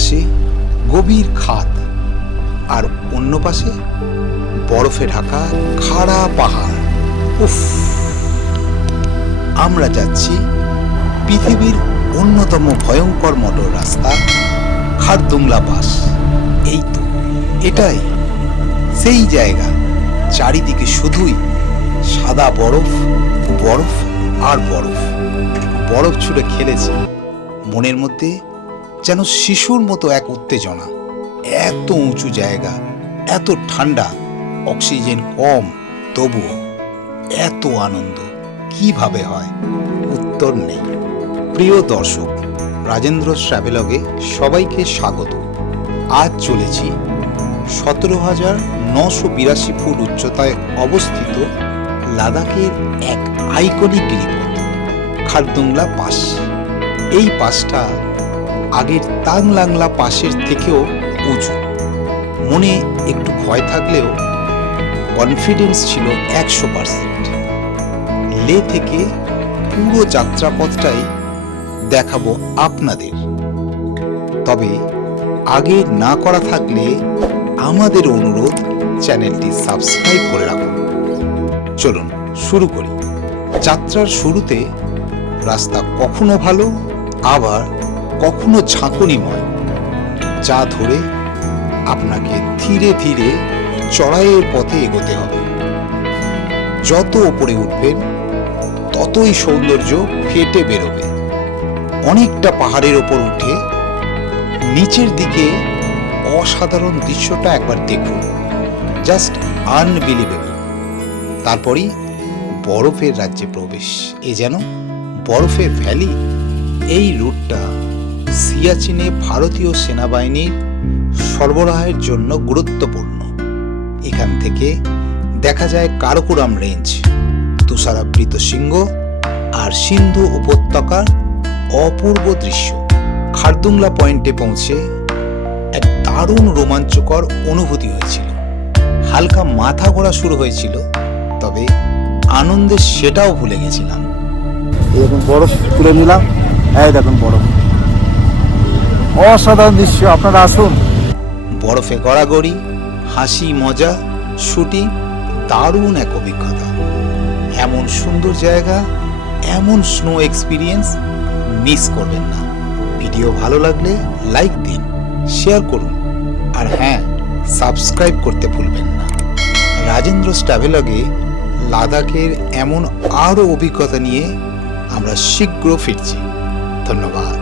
পাশে গভীর খাত আর অন্য পাশে বরফে ঢাকা খাড়া পাহাড়। উফ! আমরা যাচ্ছি পৃথিবীর অন্যতম ভয়ঙ্কর মোটর রাস্তা, খারদুংলা পাস। এই তো, এটাই। সেই জায়গা, চারিদিকে শুধুই সাদা বরফ বরফ আর বরফ। বরফ ছুঁড়ে খেলেছে। মনের মধ্যে যেন শিশুর মতো এক উত্তেজনা। এত উঁচু জায়গা, এত ঠান্ডা, অক্সিজেন কম, তবুও এত আনন্দ, কীভাবে হয়? উত্তর নেই। প্রিয় দর্শক, রাজেন্দ্র ট্রাভেলগে সবাইকে স্বাগত। আজ চলেছি সতেরো হাজার নশো বিরাশি ফুট উচ্চতায় অবস্থিত লাদাখের এক আইকনিক গিরিপথ, খারদুংলা পাস। এই পাসটা আগের তাংলাংলা পাশের থেকেও উঁচু। মনে একটু ভয় থাকলেও কনফিডেন্স ছিল একশো পার্সেন্ট লে থেকে পুরো যাত্রাপথটাই দেখাবো আপনাদের। তবে আগে না করা থাকলে আমাদের অনুরোধ চ্যানেলটি সাবস্ক্রাইব করে রাখুন। চলুন শুরু করি। যাত্রার শুরুতে রাস্তা কখনো ভালো, আবার কখনো ঝাঁকুনিময়, যা ধরে আপনাকে ধীরে ধীরে চড়াইয়ের পথে এগোতে হবে। যত ওপরে উঠবেন, ততই সৌন্দর্য ফেটে বেরোবে। অনেকটা পাহাড়ের ওপর উঠে নিচের দিকে অসাধারণ দৃশ্যটা একবার দেখুন, জাস্ট আনবিলিভেবল। তারপরই বরফের রাজ্যে প্রবেশ। এ যেন বরফের ভ্যালি, এই রুটটা সিয়াচিনে ভারতীয় সেনাবাহিনীর সরবরাহের জন্য গুরুত্বপূর্ণ। এখান থেকে দেখা যায় কারকুরাম রেঞ্জ, তুষারাবৃত সিংহ আর সিন্ধু উপত্যকার অপূর্ব দৃশ্য। খারদুংলা পয়েন্টে পৌঁছে এক দারুণ রোমাঞ্চকর অনুভূতি হয়েছিল। হালকা মাথা ঘোরা শুরু হয়েছিল, তবে আনন্দে সেটাও ভুলে গেছিলাম। দেখুন, বরফ তুলে নিলাম। এই দেখুন, বরফ। অসাধারণ দৃশ্য, আপনারা আসুন। বরফে গড়াগড়ি, হাসি, মজা, শুটিং, দারুণ এক অভিজ্ঞতা। এমন সুন্দর জায়গা, এমন স্নো এক্সপিরিয়েন্স মিস করবেন না। ভিডিও ভালো লাগলে লাইক দিন শেয়ার করুন। আর হ্যাঁ সাবস্ক্রাইব করতে ভুলবেন না। রাজেন্দ্র ট্রাভেলগে লাদাখের এমন আরও অভিজ্ঞতা নিয়ে আমরা শীঘ্র ফিরছি। ধন্যবাদ।